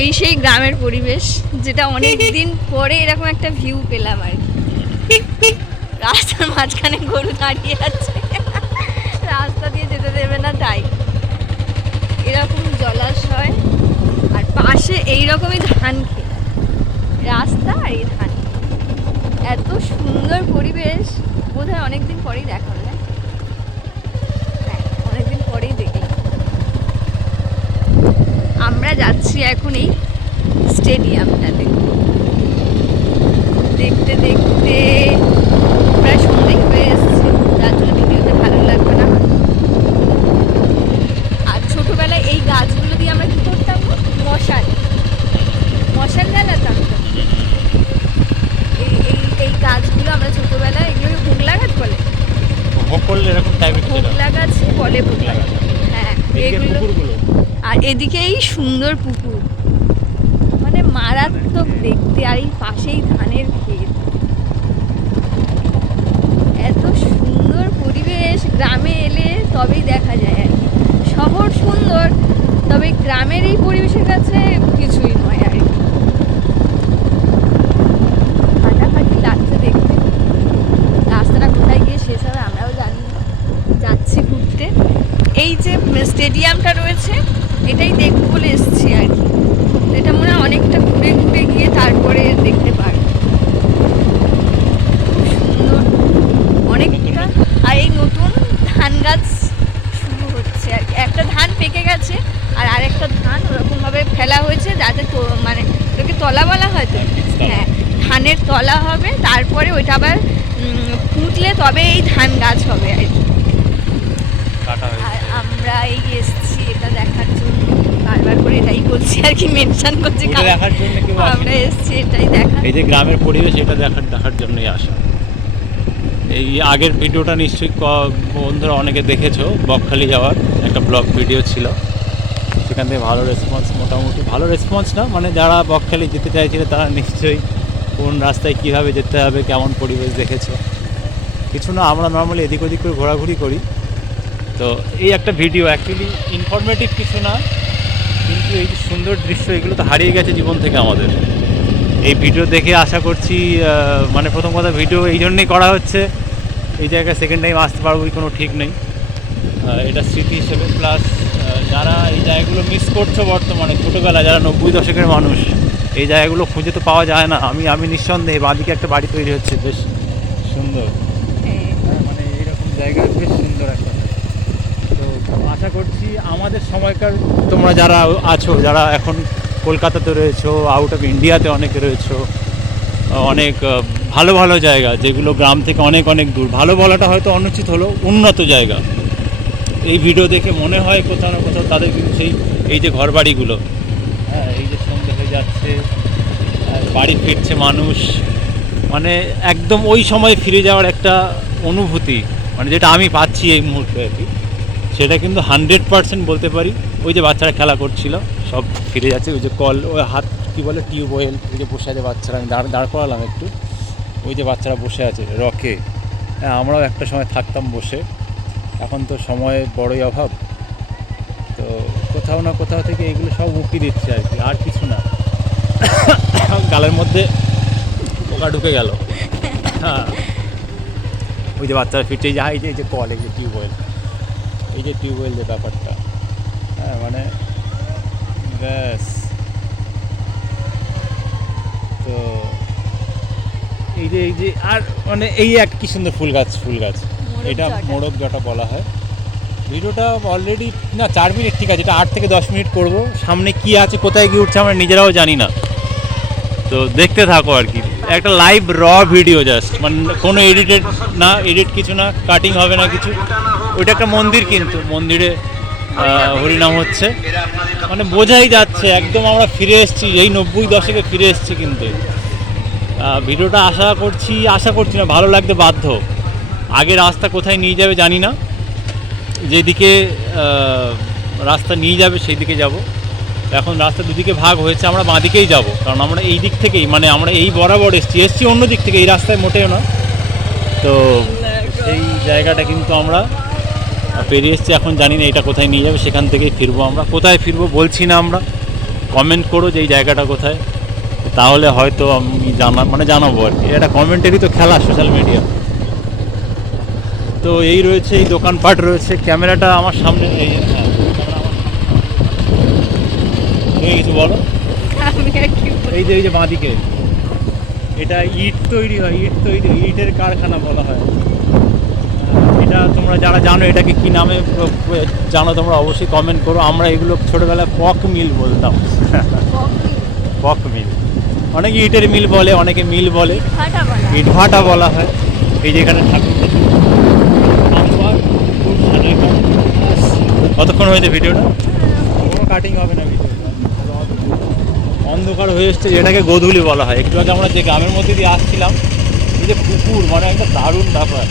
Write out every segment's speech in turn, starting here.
এই সেই গ্রামের পরিবেশ যেটা অনেক দিন পরে এরকম একটা ভিউ পেলাম আর কি। রাস্তার মাঝখানে গরু দাঁড়িয়ে আছে। রাস্তা দিয়ে যেতে দেবে না তাই। এরকম জলাশয় আর পাশে এই রকমই ধান খেত। রাস্তা আর এই ধান। এত সুন্দর পরিবেশ বোধহয় অনেকদিন পরেই দেখা হলো না? হ্যাঁ অনেকদিন পরেই দেখলাম আমরা যাচ্ছি এখন এই স্টেডিয়ামটাতে। দেখতে দেখতে প্রায় সন্ধ্যেই হয়ে এসছে। যার জন্য ভিডিওতে ভালো লাগবে না। আর ছোটোবেলায় এই গাছগুলো দিয়ে আমরা কী করতাম? মশাল মশাল জ্বালাতাম এই এই এই গাছগুলো আমরা ছোটোবেলায় এগুলো হোগলা গাছ বলে? ভোগ করলে এরকম টাইপের হোগলা গাছ বলে হোগলা গাছ হ্যাঁ এগুলো পুকুরগুলো আর এদিকে এই সুন্দর পুকুর। মানে মারাত্মক দেখতে, আর এই পাশেই ধানের ক্ষেত। এত সুন্দর পরিবেশ, গ্রামে এলে তবেই দেখা যায় আর কি। শহর সুন্দর, তবে গ্রামের এই পরিবেশের কাছে কিছুই নয় আর কি ফাটাফাটি লাগছে দেখতে রাস্তাটা কোথায় গিয়ে শেষ হবে আমরাও জানি না যাচ্ছি ঘুরতে এই যে স্টেডিয়ামটা রয়েছে এটাই দেখব বলে এসেছি আর কি। এটা মনে হয় অনেকটা ঘুরে ঘুরে গিয়ে তারপরে দেখতে পারব। খুব সুন্দর অনেকটা। আর এই নতুন ধান গাছ শুরু হচ্ছে আর কি। একটা ধান পেকে গেছে আর আরেকটা ধান ওরকমভাবে ফেলা হয়েছে যাতে তো মানে ওটাকে তলা বলা হয় তো? হ্যাঁ ধানের তলা হবে তারপরে ওইটা আবার পুঁতলে তবে এই ধান গাছ হবে আর কি। কাটা আর হয়েছে আমরা এই এসছি এটা দেখার জন্য বারবার করে এটাই বলছি আর কি মেনশন করছি দেখার জন্য কেউ আমরা। এসছি এটাই দেখা এই যে গ্রামের পরিবেশ এটা দেখার দেখার জন্যই আসা। এই আগের ভিডিওটা নিশ্চয়ই বন্ধুরা অনেকে দেখেছ বকখালি যাওয়ার একটা ব্লগ ভিডিও ছিল। সেখান থেকে ভালো রেসপন্স মোটামুটি ভালো রেসপন্স না মানে যারা বকখালি যেতে চাইছিল তারা নিশ্চয়ই কোন রাস্তায় কীভাবে যেতে হবে কেমন পরিবেশ দেখেছ। কিছু না আমরা নর্মালি এদিক ওদিক করে ঘোরাঘুরি করি। তো এই একটা ভিডিও অ্যাকচুয়ালি ইনফরমেটিভ কিছু না কিন্তু এই যে সুন্দর দৃশ্য এগুলো তো হারিয়ে গেছে জীবন থেকে আমাদের। এই ভিডিও দেখে আশা করছি মানে প্রথম কথা ভিডিও এই জন্যই করা হচ্ছে। এই জায়গায় সেকেন্ড টাইম আসতে পারব কোনো ঠিক নেই। এটা স্মৃতি হিসেবে প্লাস যারা এই জায়গাগুলো মিস করছ বর্তমানে ছোটোবেলা যারা নব্বই দশকের মানুষ এই জায়গাগুলো খুঁজে তো পাওয়া যায় না। আমি আমি নিঃসন্দেহে বাঁদিকে একটা বাড়ি তৈরি হচ্ছে বেশ সুন্দর। হ্যাঁ, মানে এইরকম জায়গা বেশ সুন্দর একটা। আমাদের সময়কার তোমরা যারা আছো, যারা এখন কলকাতাতে রয়েছো আউট অফ ইন্ডিয়াতে অনেকে রয়েছো, অনেক ভালো ভালো জায়গা, যেগুলো গ্রাম থেকে অনেক অনেক দূর। ভালো বলাটা হয়তো অনুচিত হলো উন্নত জায়গা। এই ভিডিও দেখে মনে হয় কোথাও না কোথাও তাদের কিন্তু সেই, এই যে ঘর বাড়িগুলো হ্যাঁ এই যে সন্ধে হয়ে যাচ্ছে বাড়ি ফিরছে মানুষ। মানে একদম ওই সময় ফিরে যাওয়ার একটা অনুভূতি মানে যেটা আমি পাচ্ছি এই মুহূর্তে আর কি। সেটা কিন্তু হান্ড্রেড পার্সেন্ট বলতে পারি। ওই যে বাচ্চারা খেলা করছিল, সব ফিরে যাচ্ছে। ওই যে কল, ওই হাত, কী বলে টিউবওয়েল ওই যে বসে আছে বাচ্চারা। আমি দাঁড় দাঁড় করালাম একটু। ওই যে বাচ্চারা বসে আছে, রকে। হ্যাঁ আমরাও একটা সময় থাকতাম বসে। এখন তো সময় বড়ই অভাব। তো কোথাও না কোথাও থেকে এগুলো সব উঁকি দিচ্ছে আর কি, আর কিছু না। গালের মধ্যে পোকা ঢুকে গেল। হ্যাঁ। ওই যে বাচ্চারা ফিরছে, এই যে এই যে এই যে কল, এই যে টিউবওয়েল এই যে টিউবওয়েল যে ব্যাপারটা। হ্যাঁ মানে ব্যাস। তো এই যে এই যে আর মানে এই এক কি সুন্দর ফুল গাছ ফুল গাছ। এটা। মোড়ক জটা বলা হয়। ভিডিওটা অলরেডি না চার মিনিট ঠিক আছে এটা আট থেকে দশ মিনিট করব। সামনে কি আছে কোথায় গিয়ে উঠছে আমরা নিজেরাও জানি না। তো দেখতে থাকো আর কি। একটা লাইভ র ভিডিও জাস্ট মানে কোনো এডিটেড না এডিট কিছু না কাটিং হবে না কিছু। ওইটা একটা মন্দির কিন্তু, মন্দিরে হরিনাম হচ্ছে। মানে বোঝাই যাচ্ছে, একদম আমরা ফিরে এসেছি, এই নব্বই দশকে ফিরে এসেছি কিন্তু। ভিডিওটা আশা করছি আশা করছি না, ভালো লাগতে বাধ্য। আগে রাস্তা কোথায় নিয়ে যাবে জানি না। যেদিকে রাস্তা নিয়ে যাবে সেই দিকে যাব। এখন রাস্তা দুদিকে ভাগ হয়েছে, আমরা বাঁ দিকেই যাব। কারণ আমরা এই দিক থেকেই মানে আমরা এই বরাবর এসছি এসছি অন্য দিক থেকে, এই রাস্তায় মোটেও না। তো সেই জায়গাটা কিন্তু আমরা পেরিয়ে এসছি এখন জানি না এটা কোথায় নিয়ে যাবে সেখান থেকেই ফিরবো আমরা। কোথায় ফিরবো বলছি না আমরা। কমেন্ট করো যে এই জায়গাটা কোথায়। তাহলে হয়তো আমি জানা মানে জানাব আর কি। এটা কমেন্টেরই তো খেলা সোশ্যাল মিডিয়া তো এই রয়েছে এই দোকানপাট রয়েছে। ক্যামেরাটা আমার সামনে এই হ্যাঁ, কিছু বলো? এই যে এই যে বাঁদিকে। এটা ইট তৈরি হয় ইট তৈরি ইটের কারখানা বলা হয়। এটা তোমরা যারা জানো এটাকে কি নামে জানো তোমরা অবশ্যই কমেন্ট করো। আমরা এগুলো ছোটোবেলায় পক মিল বলতাম। পক মিল অনেকে ইটের মিল বলে অনেকে মিল বলে। ফাটা বলা ইট ভাটা বলা হয়। এই যে এখানে ঠাকুর। কতক্ষণ হয়েছে ভিডিওটা? কোনো কাটিং হবে না ভিডিওটা। অন্ধকার হয়ে এসছে যেটাকে গোধূলি বলা হয়। একটু আগে আমরা যে গ্রামের মধ্যে দিয়ে আসছিলাম এই যে পুকুর মানে একটা দারুণ ব্যাপার।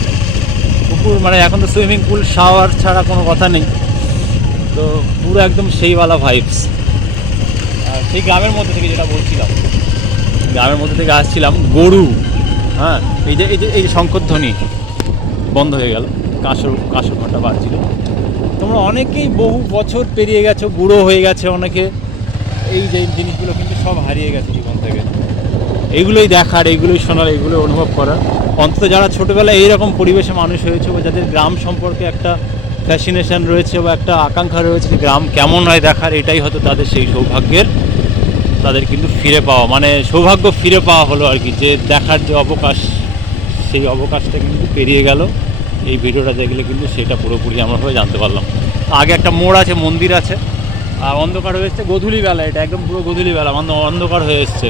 পুকুর মানে এখন তো সুইমিং পুল শাওয়ার ছাড়া কোনো কথা নেই। তো পুরো একদম সেইওয়ালা ভাইবস আর সেই গ্রামের মধ্যে থেকে যেটা বলছিলাম, গ্রামের মধ্যে থেকে আসছিলাম, গরু হ্যাঁ এই যে এই যে এই যে শঙ্করধ্বনি বন্ধ হয়ে গেল, কাঁসর কাঁসর ঘণ্টা বাজছিল। তোমরা অনেকেই বহু বছর পেরিয়ে গেছো, বুড়ো হয়ে গেছে অনেকে, এই যে জিনিসগুলো কিন্তু সব হারিয়ে গেছে জীবন থেকে। এইগুলোই দেখার এইগুলোই শোনার এইগুলো অনুভব করার। অন্তত যারা ছোটোবেলায় এইরকম পরিবেশে মানুষ হয়েছে বা যাদের গ্রাম সম্পর্কে একটা ফ্যাসিনেশন রয়েছে বা একটা আকাঙ্ক্ষা রয়েছে যে গ্রাম কেমন হয় দেখার, এটাই হয়তো তাদের সেই সৌভাগ্যের। তাদের কিন্তু ফিরে পাওয়া মানে সৌভাগ্য ফিরে পাওয়া হলো আর কি। যে দেখার যে অবকাশ, সেই অবকাশটা কিন্তু পেরিয়ে গেল। এই ভিডিওটা দেখলে কিন্তু সেটা পুরোপুরি আমরা হয়ে জানতে পারলাম। আগে একটা মোড় আছে, মন্দির আছে। আর অন্ধকার হয়ে এসছে গধূলি বেলা এটা, একদম পুরো গধূলি বেলা অন্ধকার হয়ে এসছে।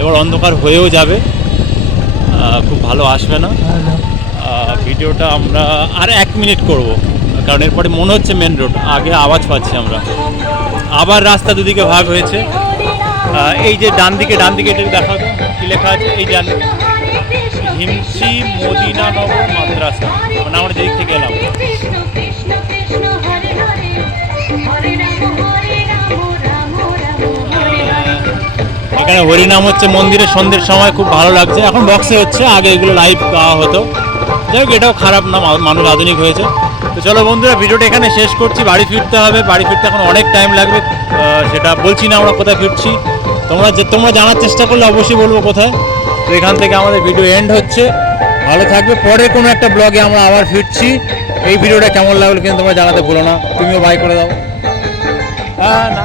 এবার অন্ধকার হয়েও যাবে। খুব ভালো আসবে না। ভিডিওটা আমরা আর এক মিনিট করব, কারণ এরপরে মনে হচ্ছে মেন রোড আগে আওয়াজ পাচ্ছি আমরা। আবার রাস্তা দুদিকে ভাগ হয়েছে। এই যে ডান দিকে ডান দিকে এটা দেখা কি লেখা আছে? এই ডান হিমসি মদিনানগর মাদ্রাসা। মানে আমরা যেদিক থেকে এলাম। এখানে হরিনাম হচ্ছে মন্দিরে সন্ধ্যের সময়, খুব ভালো লাগছে। এখন বক্সে হচ্ছে, আগে এগুলো লাইভ দেওয়া হতো। যাই হোক, এটাও খারাপ না মানুষ আধুনিক হয়েছে। তো চলো বন্ধুরা, ভিডিওটা এখানে শেষ করছি। বাড়ি ফিরতে হবে, বাড়ি ফিরতে এখন অনেক টাইম লাগবে। সেটা বলছি না আমরা কোথায় ফিরছি। তোমরা যে তোমরা জানার চেষ্টা করলে অবশ্যই বলব কোথায়। তো এখান থেকে আমাদের ভিডিও এন্ড হচ্ছে। ভালো থাকবে। পরে কোনো একটা ব্লগে আমরা আবার ফিরছি। এই ভিডিওটা কেমন লাগল কিন্তু তোমরা জানাতে ভুলো না। তুমিও বাই করে দাও। হ্যাঁ না।